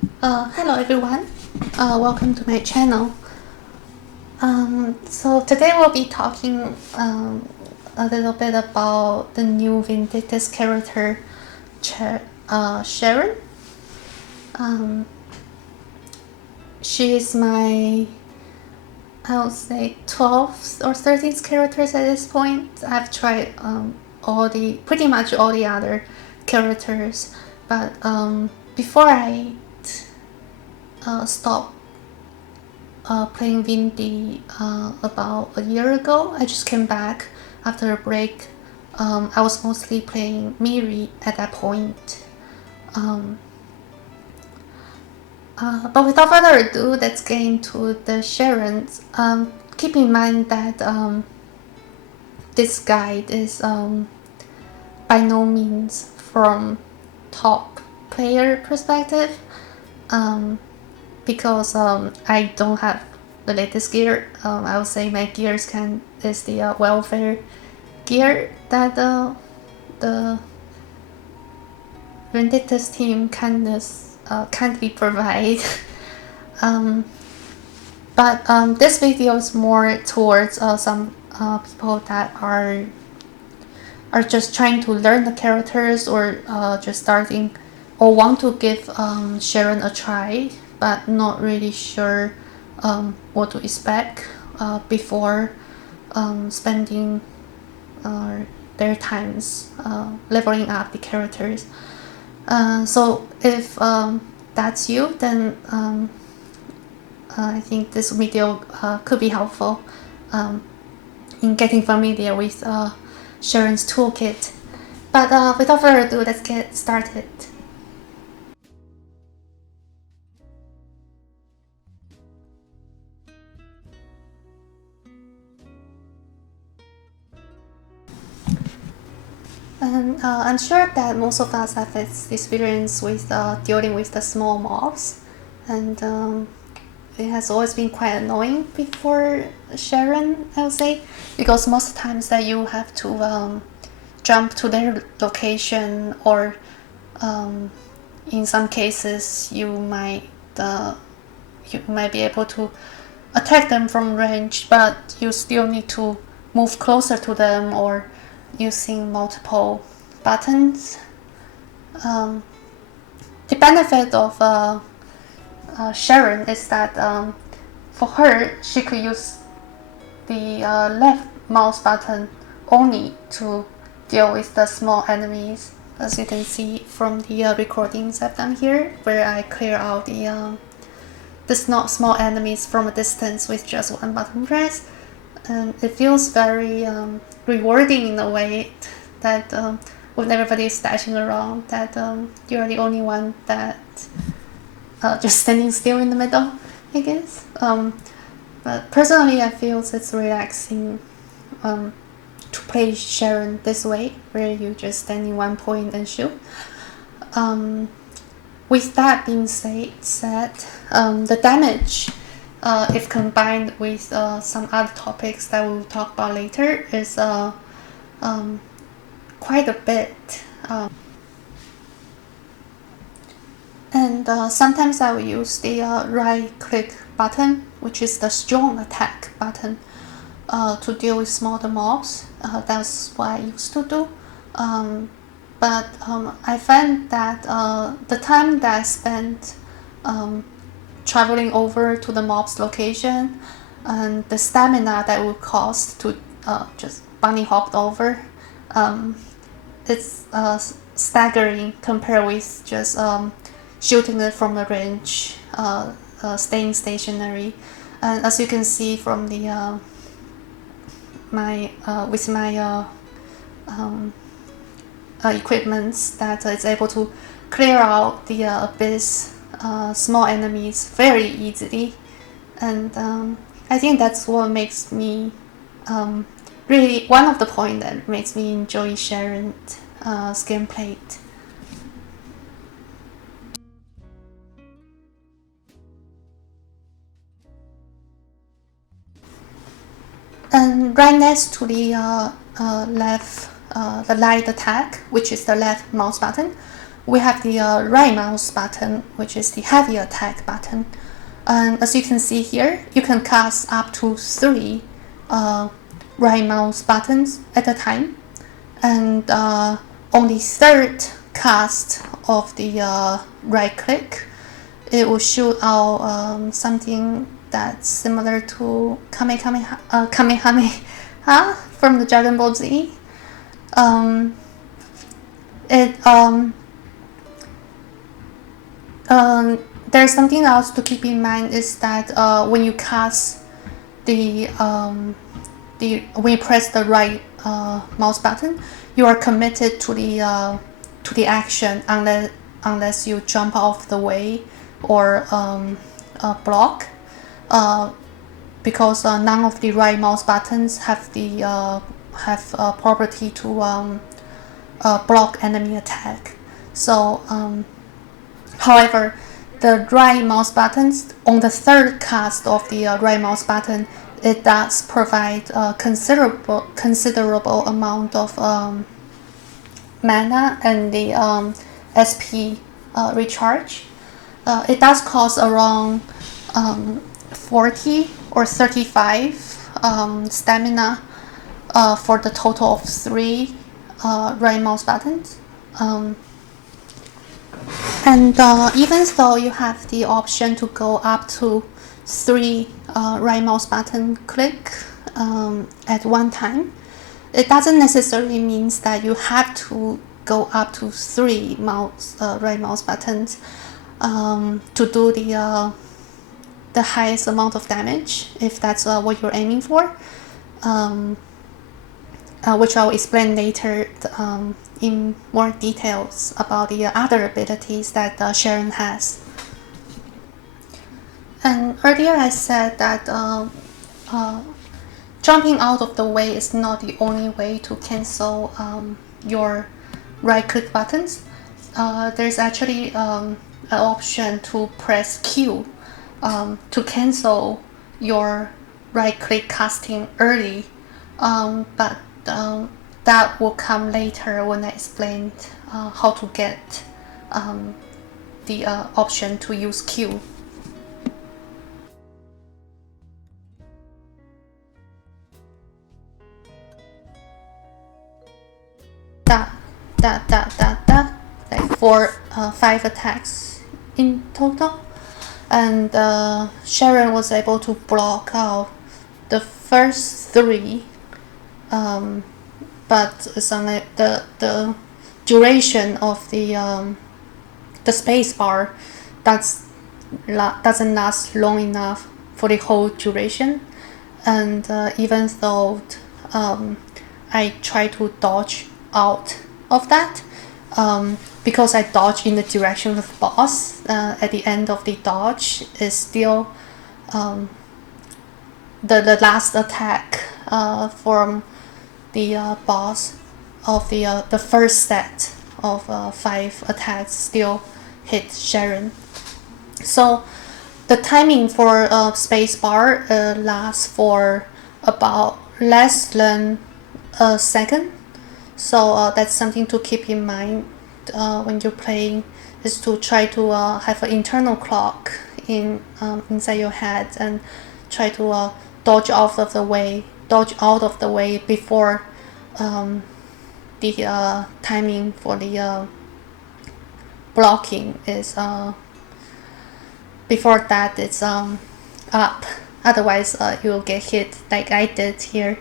Hello everyone, welcome to my channel. So today we'll be talking a little bit about the new Vindictus character, Czern. She is my, I would say, 12th or 13th characters at this point. I've tried pretty much all the other characters, but before I stopped playing Vindy about a year ago. I just came back after a break. I was mostly playing Miri at that point. But without further ado, let's get into the Charons. Keep in mind that this guide is by no means from top player perspective. Because I don't have the latest gear. I would say my gear is the welfare gear that the Vindictus team can't be provided. But this video is more towards some people that are just trying to learn the characters, or just starting, or want to give Charon a try, but not really sure what to expect before spending their times leveling up the characters. So if that's you, then I think this video could be helpful in getting familiar with Charon's toolkit. But without further ado, let's get started. And I'm sure that most of us have this experience with dealing with the small mobs, and it has always been quite annoying before Charon, I would say, because most times that you have to jump to their location, or in some cases you might be able to attack them from range, but you still need to move closer to them, or using multiple buttons. The benefit of Charon is that for her, she could use the left mouse button only to deal with the small enemies, as you can see from the recordings I've done here, where I clear out the small enemies from a distance with just one button press. And it feels very rewarding in a way that when everybody is dashing around, that you're the only one that just standing still in the middle, I guess. But personally, I feel it's relaxing to play Charon this way, where you just stand in one point and shoot. With that being said, the damage, if combined with some other topics that we'll talk about later, is quite a bit. And sometimes I will use the right click button, which is the strong attack button, to deal with smaller mobs. That's what I used to do. But I find that the time that I spent traveling over to the mob's location, and the stamina that would cost to just bunny hopped over, it's staggering compared with just shooting it from the range, staying stationary. And as you can see from the my equipments, that it's able to clear out the abyss small enemies very easily. And I think that's what makes me really one of the points that makes me enjoy Charon's gameplay. And right next to the left, the light attack, which is the left mouse button, we have the right mouse button, which is the heavy attack button. And as you can see here, you can cast up to 3 right mouse buttons at a time. And on the third cast of the right click, it will shoot out something that's similar to Kamehameha from the Dragon Ball Z. There's something else to keep in mind is that when you cast when you press the right mouse button, you are committed to the action unless you jump off the way or block, because none of the right mouse buttons have the property to block enemy attack. So, however, the right mouse buttons on the third cast of the right mouse button, it does provide a considerable amount of mana and the SP recharge. It does cost around 40 or 35 stamina for the total of 3 right mouse buttons. And even though you have the option to go up to 3 right mouse button click at one time, it doesn't necessarily mean that you have to go up to 3 right mouse buttons to do the highest amount of damage, if that's what you're aiming for, which I'll explain later in more details about the other abilities that Czern has. And earlier I said that jumping out of the way is not the only way to cancel your right click buttons. There's actually an option to press Q to cancel your right click casting early, but that will come later when I explain how to get the option to use Q. Like 5 attacks in total, and Czern was able to block out the first 3, but it's only the duration of the space bar doesn't last long enough for the whole duration, and even though I try to dodge out of that, because I dodge in the direction of the boss, at the end of the dodge is still the last attack from the boss of the first set of 5 attacks still hit Czern. So the timing for space bar lasts for about less than a second. So that's something to keep in mind when you're playing, is to try to have an internal clock inside your head and try to dodge out of the way before the timing for the blocking is before that it's up. Otherwise you'll get hit like I did here.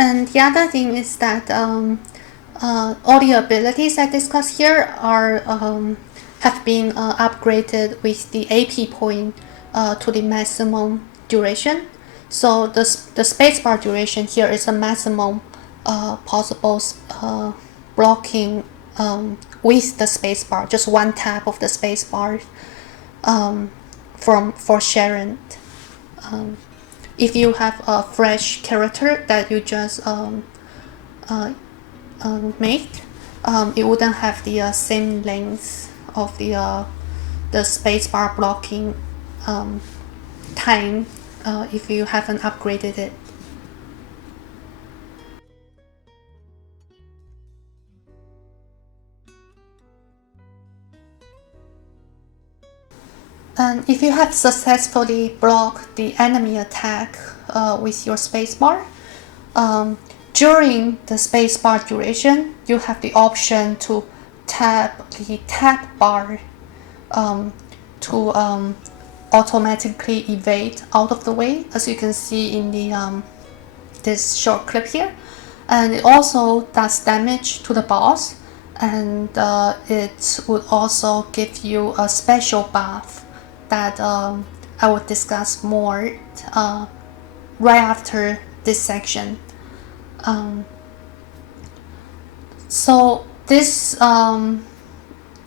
And the other thing is that all the abilities I discussed here are have been upgraded with the AP point to the maximum duration. So the spacebar duration here is a maximum possible blocking with the spacebar, just one tap of the spacebar for Czern. If you have a fresh character that you just make, it wouldn't have the same length of the spacebar blocking time if you haven't upgraded it. And if you have successfully blocked the enemy attack with your spacebar, during the spacebar duration, you have the option to tap the tab bar to automatically evade out of the way, as you can see in the this short clip here. And it also does damage to the boss, and it would also give you a special buff that I will discuss more right after this section. So this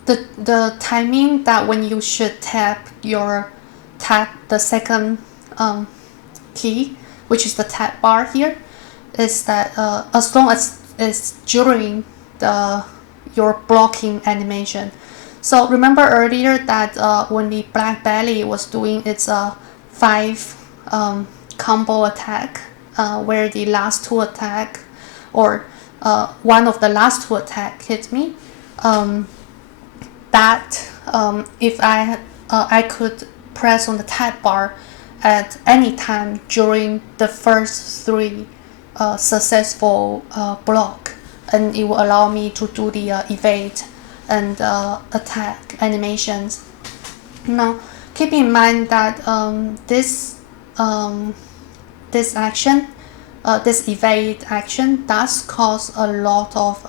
the timing that when you should tap the second key, which is the tab bar here, is that as long as it's during your blocking animation. So remember earlier that when the Black Belly was doing its 5 combo attack, where the last 2 attack or one of the last 2 attack hit me, if I could press on the tab bar at any time during the first 3 successful block, and it will allow me to do the evade and attack animations. Now keep in mind that this action, this evade action, does cost a lot of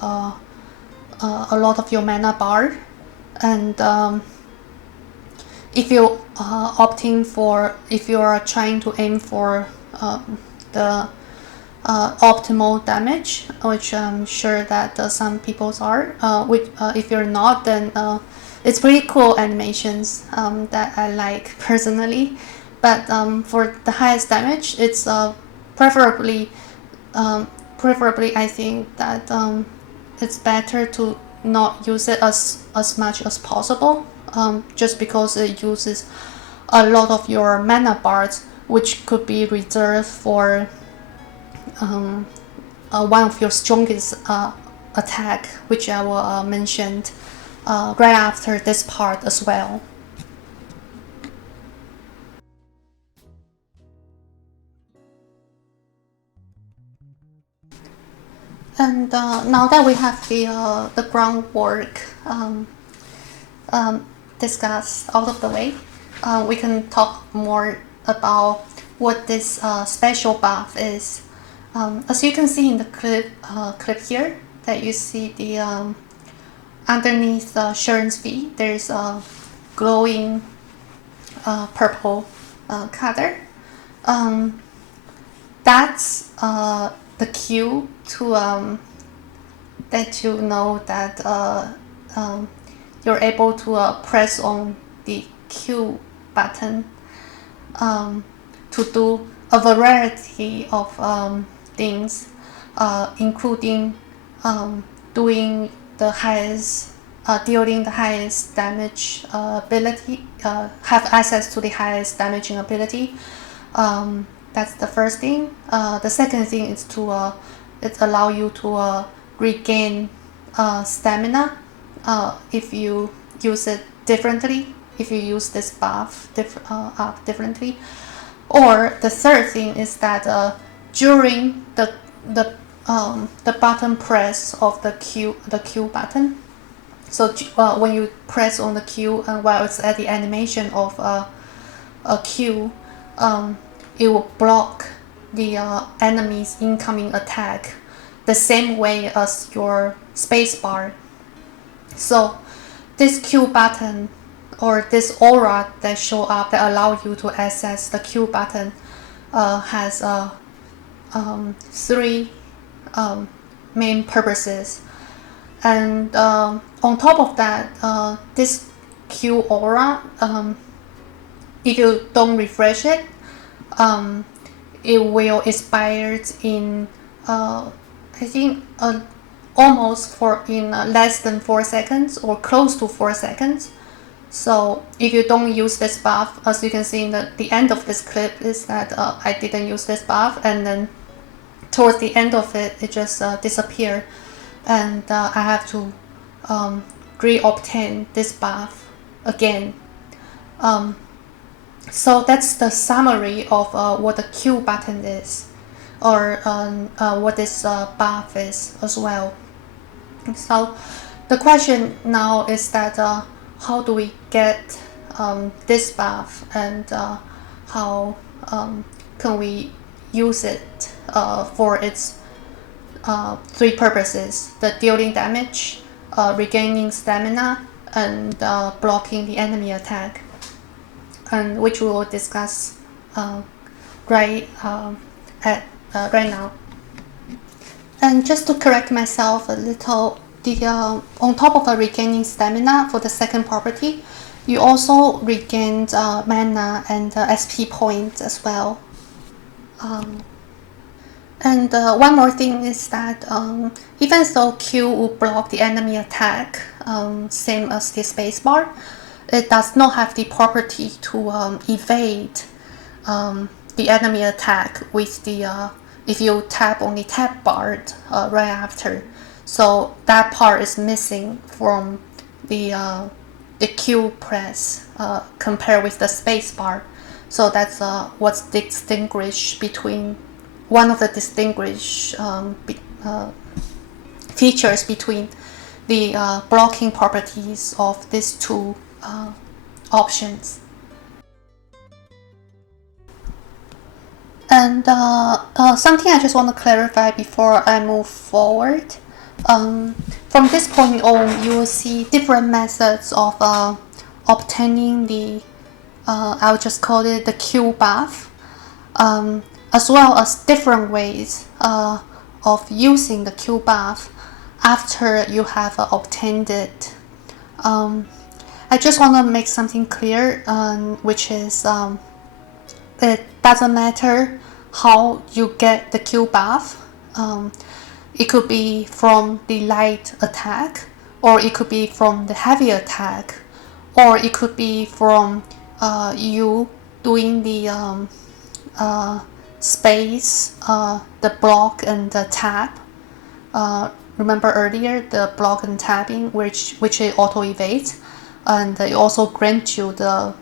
your mana bar, and if you if you are trying to aim for the optimal damage, which I'm sure that some people are, if you're not, then it's pretty cool animations that I like personally. But for the highest damage, it's preferably I think that it's better to not use it as much as possible, just because it uses a lot of your mana bars, which could be reserved for one of your strongest attack, which I will mention right after this part as well. And now that we have the groundwork discussed out of the way, we can talk more about what this special buff is. As you can see in the clip here, that you see the underneath Czern's feet, there's a glowing purple color. That's the cue to let you know that you're able to press on the Q button to do a variety of things, including doing the highest, dealing the highest damage ability, have access to the highest damaging ability. That's the first thing. The second thing is to it allow you to regain stamina if you use it differently, if you use this buff differently. Or the third thing is that during the button press of the Q button, so when you press on the Q and while it's at the animation of a Q, it will block the enemy's incoming attack the same way as your spacebar. So this Q button, or this aura that show up that allow you to access the Q button, has 3 main purposes. And on top of that, this Q aura, if you don't refresh it, it will expire in I think almost in less than 4 seconds or close to 4 seconds. So if you don't use this buff, as you can see in the end of this clip, is that I didn't use this buff, and then towards the end of it, it just disappeared, and I have to re-obtain this buff again. So that's the summary of what the Q button is, or what this buff is as well. So the question now is that how do we get this buff, and how can we use it for its three purposes: the dealing damage, regaining stamina, and blocking the enemy attack, and which we will discuss right now. And just to correct myself a little, on top of regaining stamina for the second property, you also regained mana and SP points as well. And one more thing is that even though Q will block the enemy attack, same as the spacebar, it does not have the property to evade the enemy attack with the if you tap on the tab bar right after. So that part is missing from the Q press compared with the spacebar. So that's what's distinguished between one of the distinguished features between the blocking properties of these two options. And something I just want to clarify before I move forward. From this point on, you will see different methods of obtaining the, I'll just call it the Q buff, as well as different ways of using the Q buff after you have obtained it. I just want to make something clear, which is it doesn't matter how you get the Q buff. It could be from the light attack, or it could be from the heavy attack, or it could be from you doing the space, the block and the tap. Remember earlier the block and tapping, which it auto evades, and it also grants you the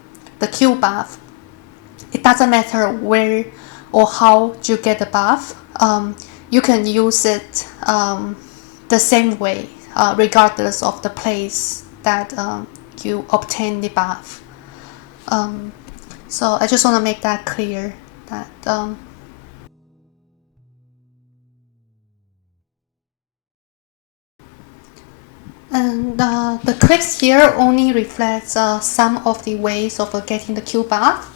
Q buff. It doesn't matter where or how you get the buff. You can use it the same way, regardless of the place that you obtain the buff. So I just want to make that clear. That and the clicks here only reflects some of the ways of getting the Q buff.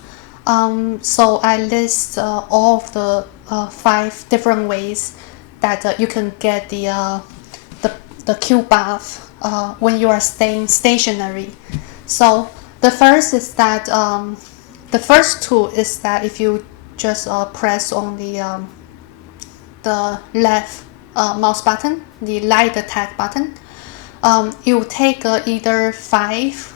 So I list all of the 5 different ways that you can get the Q buff when you are staying stationary. So the first is that the first two is that if you just press on the left mouse button, the light attack button, it will take either 5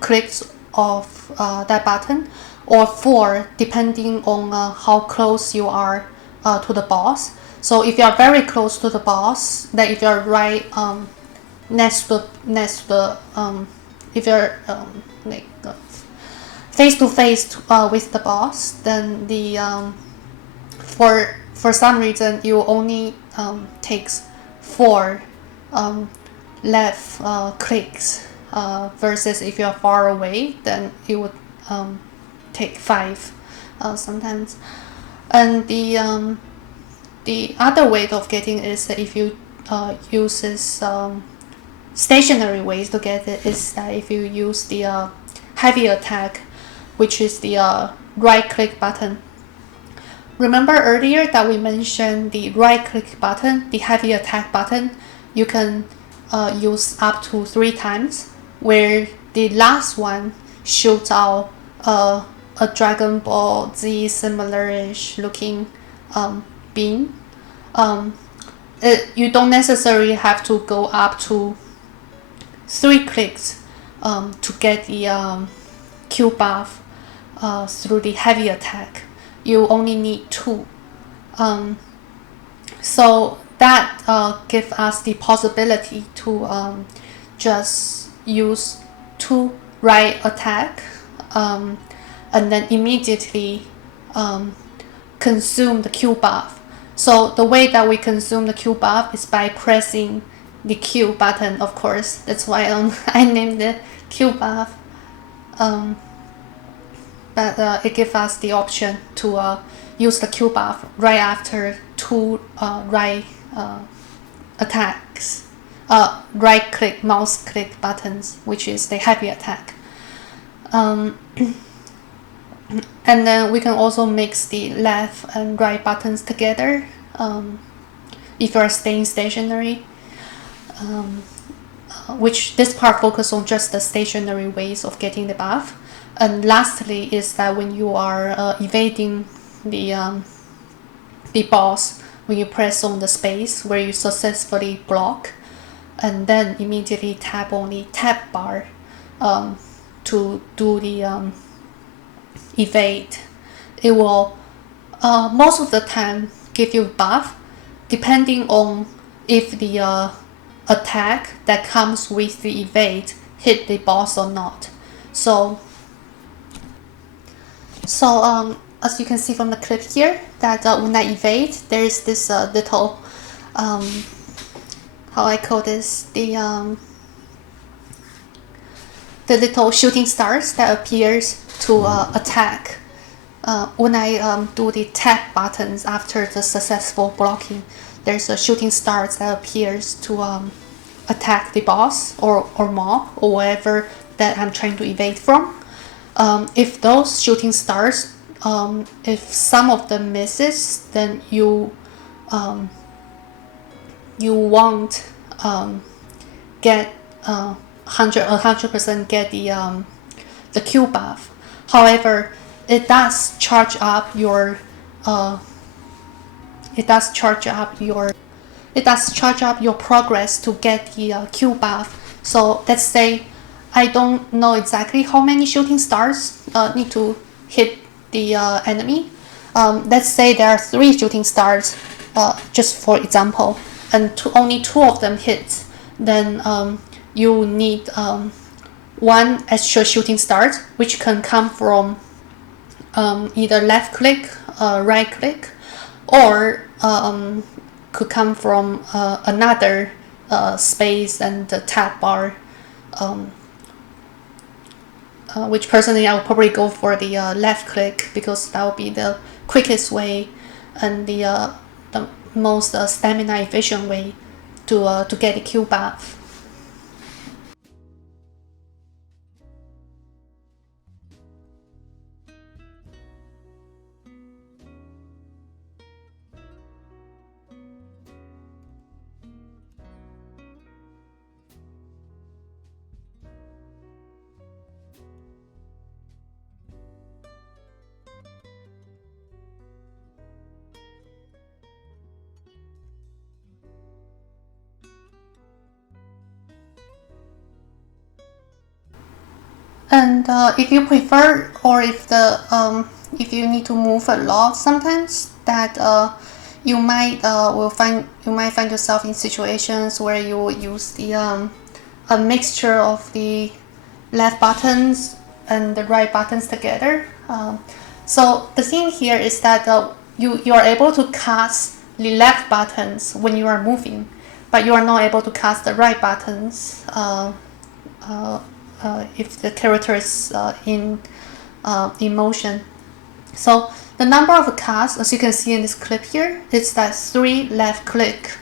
clicks of that button, or 4 depending on how close you are to the boss. So if you are very close to the boss, that if you are right next to the if you're like face to face with the boss, then the for some reason you only takes 4 left clicks, versus if you're far away, then it would take 5 sometimes. And the other way of getting it is that if you use this stationary ways to get it, is that if you use the heavy attack, which is the right click button. Remember earlier that we mentioned the right click button, the heavy attack button, you can use up to 3 times, where the last one shoots out a Dragon Ball Z similar-ish looking beam. You don't necessarily have to go up to 3 clicks to get the Q buff through the heavy attack. You only need 2. So that gives us the possibility to just use 2 right attack and then immediately consume the Q buff. So the way that we consume the Q buff is by pressing the Q button, of course. That's why I named it Q buff. But it gives us the option to use the Q buff right after two right attacks. Right click, mouse click buttons, which is the heavy attack. And then we can also mix the left and right buttons together if you are staying stationary. Which this part focuses on just the stationary ways of getting the buff. And lastly is that when you are evading the boss, when you press on the space where you successfully block, and then immediately tap on the tab bar to do the evade, it will most of the time give you buff, depending on if the attack that comes with the evade hit the boss or not. So as you can see from the clip here, that when I evade, there is this little how I call this, the little shooting stars that appears to attack when I do the tap buttons after the successful blocking. There's a shooting stars that appears to attack the boss or mob or whatever that I'm trying to evade from. If those shooting stars, if some of them misses, then you won't get 100% get the Q buff. However, it does charge up your progress to get the Q buff. So let's say I don't know exactly how many shooting stars need to hit the enemy. Let's say there are 3 shooting stars, just for example, and only 2 of them hit. Then you need 1 extra shooting star, which can come from either left click, right click, or could come from another space and the tab bar, which personally I would probably go for the left click, because that would be the quickest way and the most stamina efficient way to get the Q buff. And if you prefer, or if you need to move a lot, sometimes that you might find yourself in situations where you will use the a mixture of the left buttons and the right buttons together. So the thing here is that you are able to cast the left buttons when you are moving, but you are not able to cast the right buttons if the character is in motion. So the number of casts, as you can see in this clip here, is that 3 left click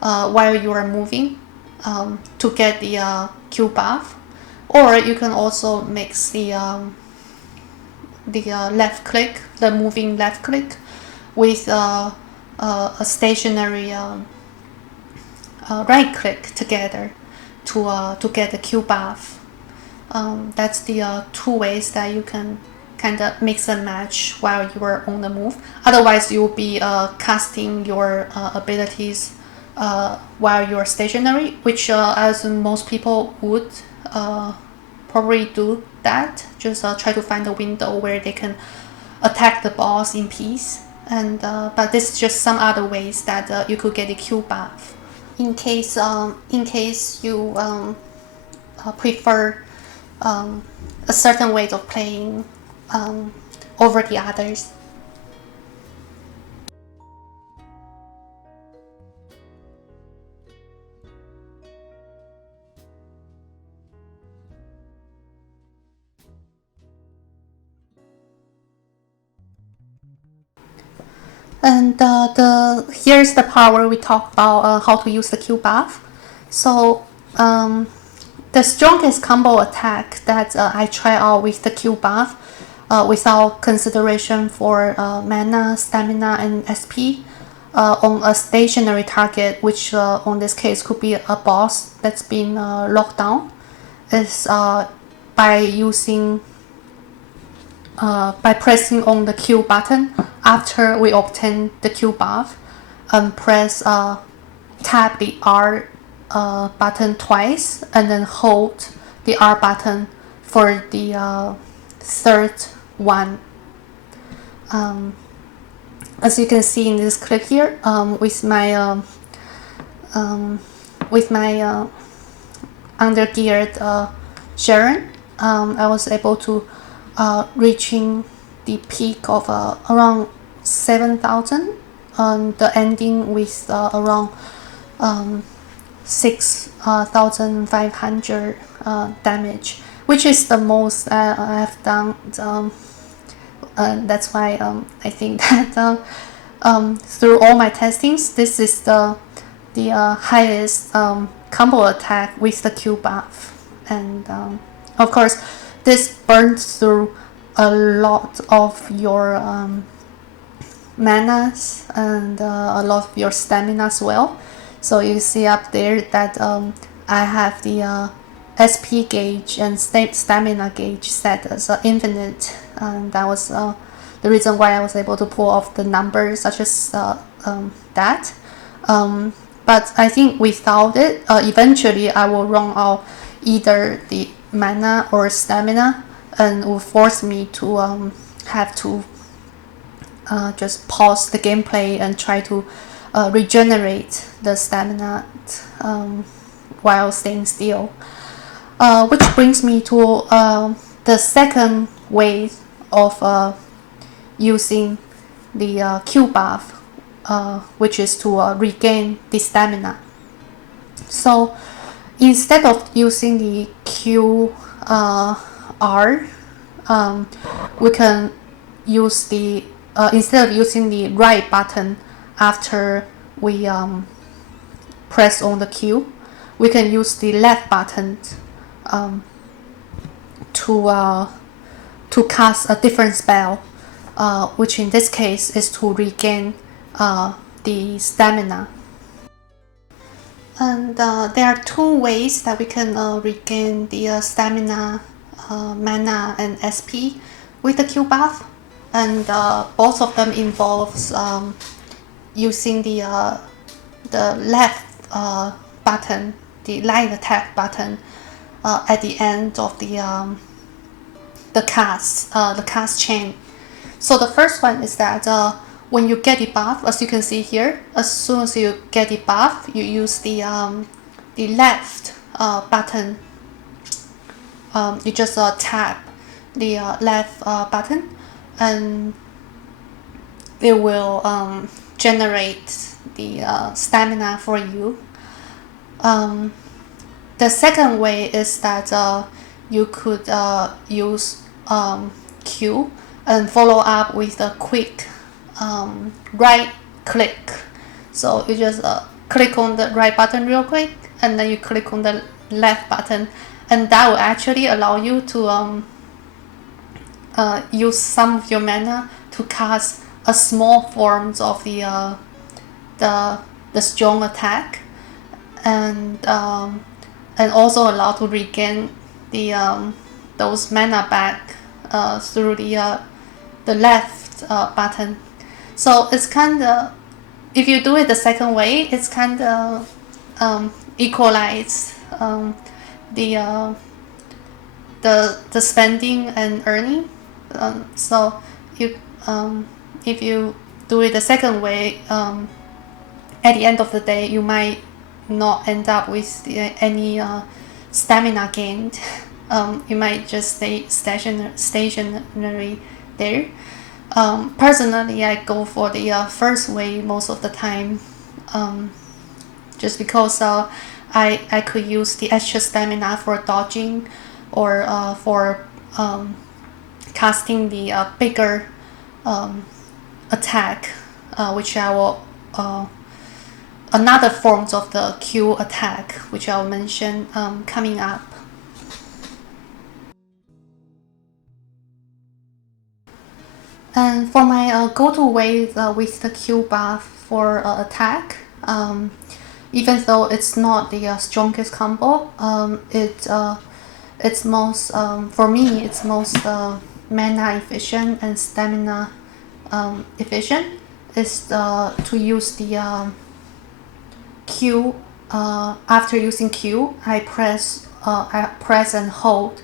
while you are moving to get the Q buff, or you can also mix the left click, the moving left click, with a stationary right click together to get the Q buff. That's the 2 ways that you can kind of mix and match while you are on the move. Otherwise, you will be casting your abilities while you are stationary, which as most people would probably do that. Just try to find a window where they can attack the boss in peace. And but this is just some other ways that you could get a Q buff. In case you prefer a certain way of playing over the others. And here's the part where we talk about how to use the Q buff. So the strongest combo attack that I try out with the Q buff, without consideration for mana, stamina, and SP, on a stationary target, which on this case could be a boss that's been locked down, is by using by pressing on the Q button after we obtain the Q buff, and press tap the R button twice, and then hold the R button for the third one. As you can see in this clip here, with my undergeared Czern, I was able to reaching the peak of around 7,000, and the ending with around 6,500 damage, which is the most I have done. That's why I think that through all my testings, this is the highest combo attack with the Q buff. And of course, this burns through a lot of your manas and a lot of your stamina as well. So you see up there that I have the SP gauge and stamina gauge set as infinite, and that was the reason why I was able to pull off the numbers such as that. But I think without it, eventually I will run out either the mana or stamina, and will force me to have to just pause the gameplay and try to regenerate the stamina while staying still. Which brings me to the second way of using the Q buff, which is to regain the stamina. So instead of using the Q R, we can use the instead of using the right button after we press on the Q, we can use the left button to cast a different spell, which in this case is to regain the stamina. And there are two ways that we can regain the stamina, mana, and SP with the Q buff, and both of them involves using the left button, the light attack button, at the end of the cast chain. So the first one is that when you get the buff, as you can see here, as soon as you get the buff, you use the left button. You just tap the left button, and it will generate the stamina for you. The second way is that you could use Q and follow up with a quick right click. So you just click on the right button real quick, and then you click on the left button, and that will actually allow you to use some of your mana to cast a small forms of the strong attack, and also allow to regain the those mana back through the left button. So it's kind of, if you do it the second way, it's kind of equalize the spending and earning. So you if you do it the second way, at the end of the day, you might not end up with any stamina gained. it might just stay stationary there. Personally, I go for the first way most of the time, just because I could use the extra stamina for dodging or for casting the bigger attack, which I will another forms of the Q attack, which I'll mention coming up. And for my go-to way with the Q buff for attack, even though it's not the strongest combo, it's most for me it's most mana efficient and stamina efficient is to use the Q. After using Q, I press and hold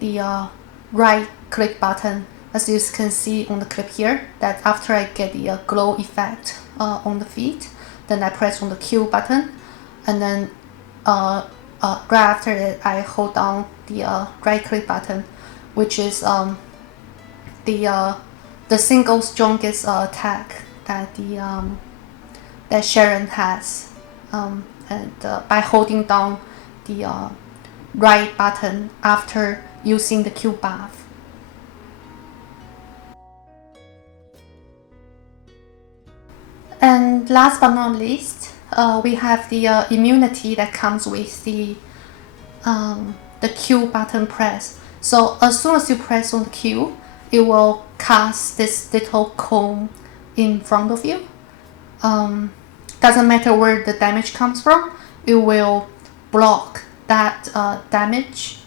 the right click button, as you can see on the clip here, that after I get the glow effect on the feet, then I press on the Q button, and then right after it I hold down the right click button, which is the single strongest attack that that Czern has, and by holding down the right button after using the Q buff. And last but not least, we have the immunity that comes with the Q button press. So as soon as you press on the Q, it will cast this little cone in front of you. Doesn't matter where the damage comes from, it will block that damage,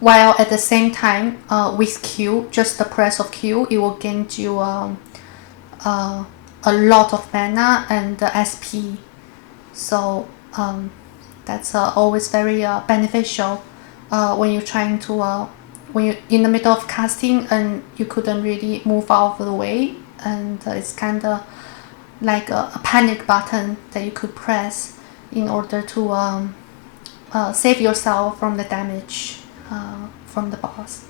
while at the same time with Q, just the press of Q, it will gain you a lot of mana and SP. So that's always very beneficial when you're trying to when you're in the middle of casting and you couldn't really move out of the way, and it's kind of like a panic button that you could press in order to save yourself from the damage from the boss.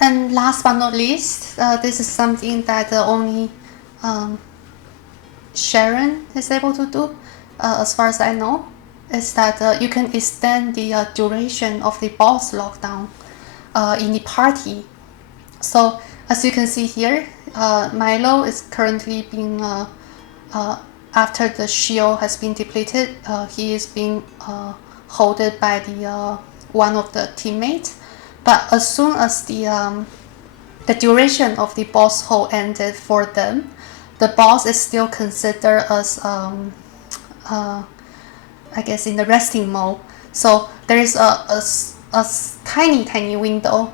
And last but not least, this is something that only Czern is able to do, as far as I know, is that you can extend the duration of the boss lockdown in the party. So as you can see here, Milo is currently being, after the shield has been depleted, he is being holded by the one of the teammates. But as soon as the duration of the boss hold ended for them, the boss is still considered as I guess in the resting mode. So there is a tiny window,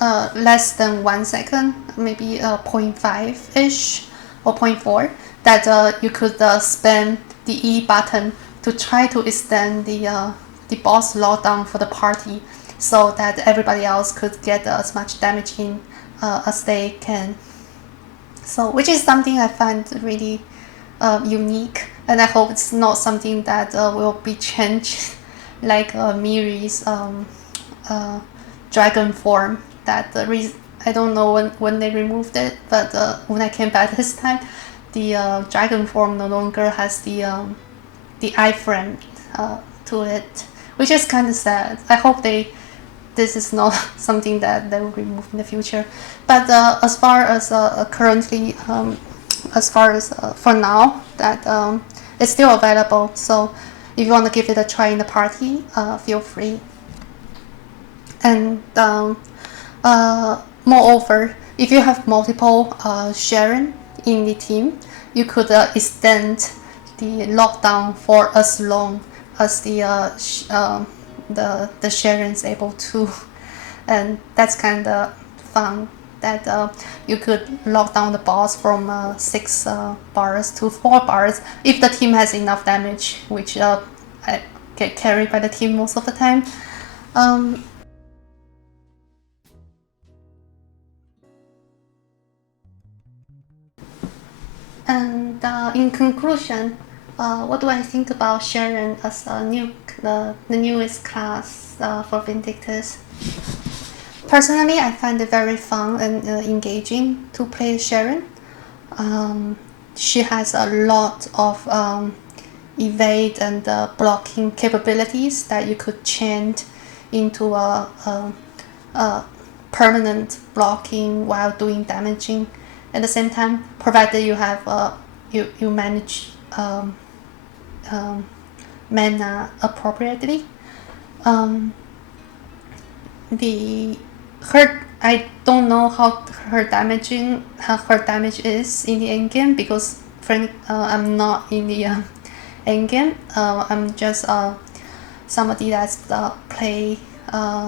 less than 1 second, maybe 0.5 ish or 0.4, that you could spam the E button to try to extend the boss lockdown for the party, so that everybody else could get as much damage in as they can. So, which is something I find really unique, and I hope it's not something that will be changed like Miri's dragon form. That I don't know when they removed it, but when I came back this time, the dragon form no longer has the iframe to it, which is kind of sad. I hope this is not something that they will remove in the future. But as far as currently, as far as for now, that it's still available. So if you want to give it a try in the party, feel free. And moreover, if you have multiple Czern in the team, you could extend the lockdown for as long as the Czern is able to, and that's kind of fun. That you could lock down the boss from 6 bars to 4 bars if the team has enough damage, which I get carried by the team most of the time. And in conclusion, what do I think about Czern as the newest class for Vindictus? Personally, I find it very fun and engaging to play Czern. She has a lot of evade and blocking capabilities that you could change into a permanent blocking while doing damaging. At the same time, provided you have you manage mana appropriately. I don't know how her damage is in the end game, because I'm not in the end game. I'm just somebody that's play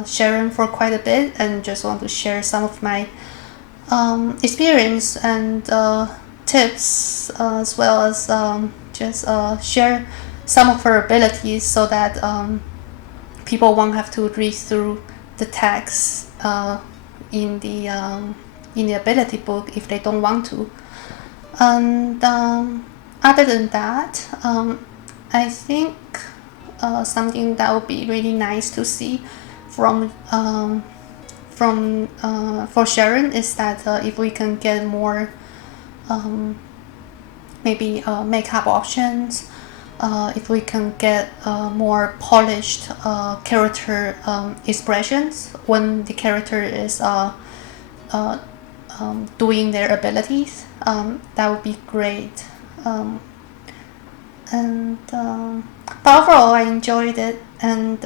Czern for quite a bit, and just want to share some of my experience and tips, as well as just share some of her abilities, so that people won't have to read through the text in the ability book if they don't want to. And other than that, I think something that would be really nice to see for Czern is that if we can get more maybe makeup options, if we can get more polished character expressions when the character is doing their abilities, that would be great. But overall, I enjoyed it, and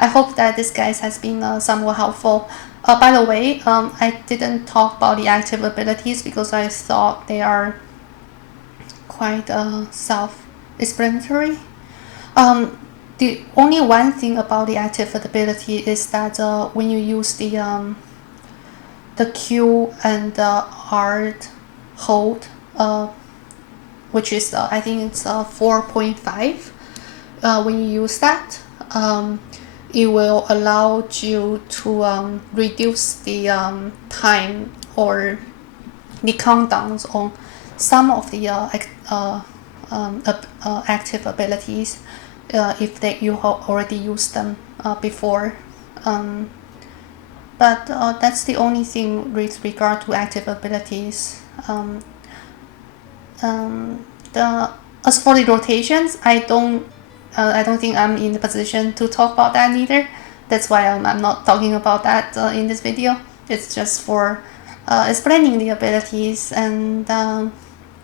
I hope that this guide has been somewhat helpful. By the way, I didn't talk about the active abilities because I thought they are quite self-explanatory. The only one thing about the active ability is that when you use the Q and the R hold, which is I think it's 4.5. When you use that, it will allow you to reduce the time or the countdowns on some of the active abilities if you have already used them before. But that's the only thing with regard to active abilities. As for the rotations, I don't think I'm in the position to talk about that either. That's why I'm not talking about that in this video. It's just for explaining the abilities and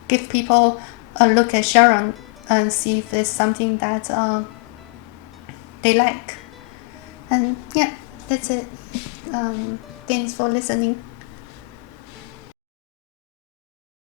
give people a look at Czern and see if it's something that they like. And yeah, that's it. Thanks for listening.